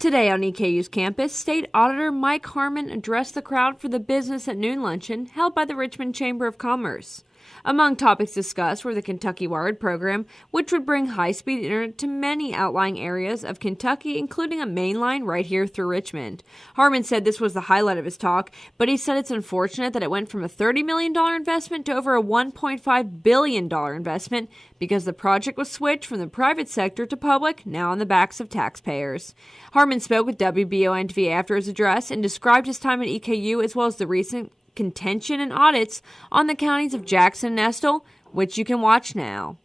Today on EKU's campus, State Auditor Mike Harmon addressed the crowd for the Business at Noon luncheon held by the Richmond Chamber of Commerce. Among topics discussed were the Kentucky Wired program, which would bring high-speed internet to many outlying areas of Kentucky, including a main line right here through Richmond. Harmon said this was the highlight of his talk, but he said it's unfortunate that it went from a $30 million investment to over a $1.5 billion investment because the project was switched from the private sector to public, now on the backs of taxpayers. Harmon spoke with WBON-TV after his address and described his time at EKU as well as the recent contention and audits on the counties of Jackson and Estill, which you can watch now.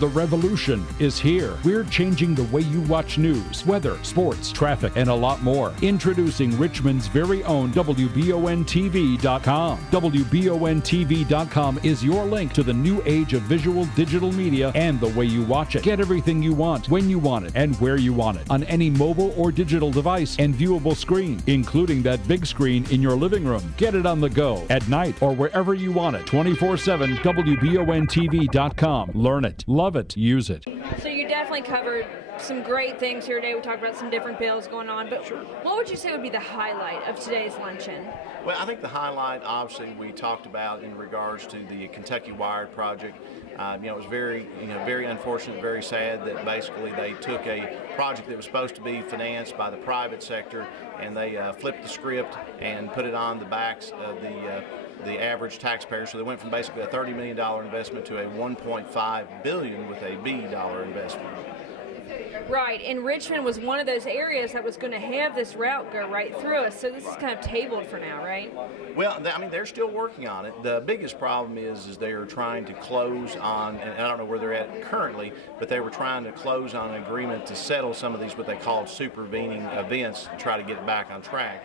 The revolution is here. We're changing the way you watch news, weather, sports, traffic, and a lot more. Introducing Richmond's very own WBONTV.com. WBONTV.com is your link to the new age of visual digital media and the way you watch it. Get everything you want, when you want it, and where you want it, on any mobile or digital device and viewable screen, including that big screen in your living room. Get it on the go, at night, or wherever you want it. 24/7, WBONTV.com. Learn it. Love it. Use it. So you definitely covered some great things here today. We talked about some different bills going on, but what would you say would be the highlight of today's luncheon? Well, I think the highlight, obviously, we talked about in regards to the Kentucky Wired project. It was very unfortunate, very sad that basically they took a project that was supposed to be financed by the private sector and they flipped the script and put it on the backs of the average taxpayer. So they went from basically a $30 million investment to a $1.5 billion with a B dollar investment. Right, and Richmond was one of those areas that was going to have this route go right through us, so this is kind of tabled for now, right? Well, they're still working on it. The biggest problem is they're trying to close on, and I don't know where they're at currently, but they were trying to close on an agreement to settle some of these what they call supervening events to try to get it back on track.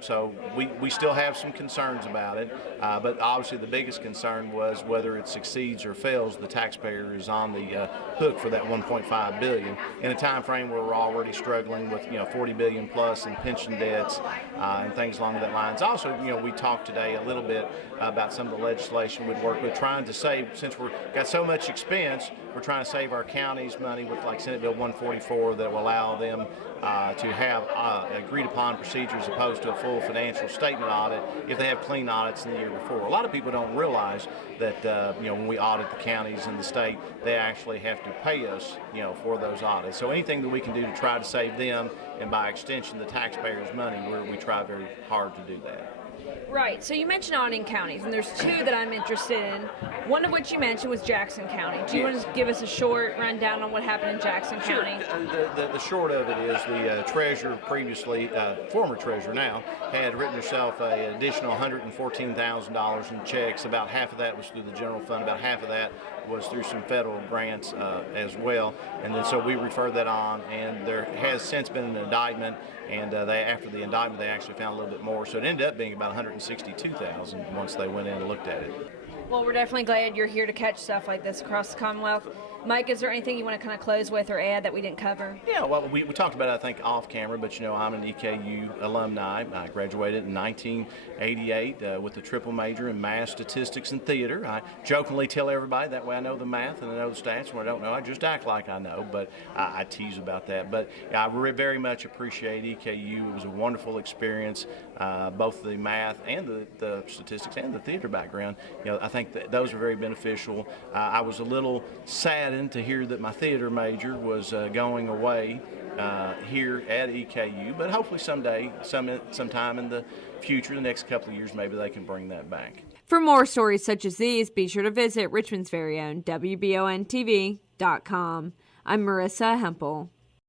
So we still have some concerns about it, but obviously the biggest concern was whether it succeeds or fails, the taxpayer is on the hook for that $1.5 billion in a time frame where we're already struggling with $40 billion plus in pension debts and things along that lines. Also, we talked today a little bit about some of the legislation we'd work with, trying to save, since we've got so much expense, we're trying to save our counties money with like Senate Bill 144 that will allow them to have agreed upon procedures as opposed to a full financial statement audit if they have clean audits in the year before. A lot of people don't realize that when we audit the counties in the state, they actually have to pay us for those audits. So anything that we can do to try to save them and by extension the taxpayers' money, we try very hard to do that. Right, so you mentioned auditing counties, and there's two that I'm interested in, one of which you mentioned was Jackson County. Do you want to give us a short rundown on what happened in Jackson County? The short of it is the treasurer previously, former treasurer now, had written herself an additional $114,000 in checks. About half of that was through the general fund, about half of that was through some federal grants as well. And then so we referred that on, and there has since been an indictment, and after the indictment they actually found a little bit more. So it ended up being about $162,000 once they went in and looked at it. Well, we're definitely glad you're here to catch stuff like this across the Commonwealth. Mike, is there anything you want to kind of close with or add that we didn't cover? Yeah, well, we talked about it, I think, off camera, but, I'm an EKU alumni. I graduated in 1988 with a triple major in math, statistics, and theater. I jokingly tell everybody that way I know the math and I know the stats. When I don't know, I just act like I know, but I tease about that. But I very much appreciate EKU. It was a wonderful experience, both the math and the statistics and the theater background. I think that those are very beneficial. I was a little saddened to hear that my theater major was going away here at EKU, but hopefully someday, sometime in the future, the next couple of years, maybe they can bring that back. For more stories such as these, be sure to visit Richmond's very own WBONTV.com. I'm Marissa Hempel.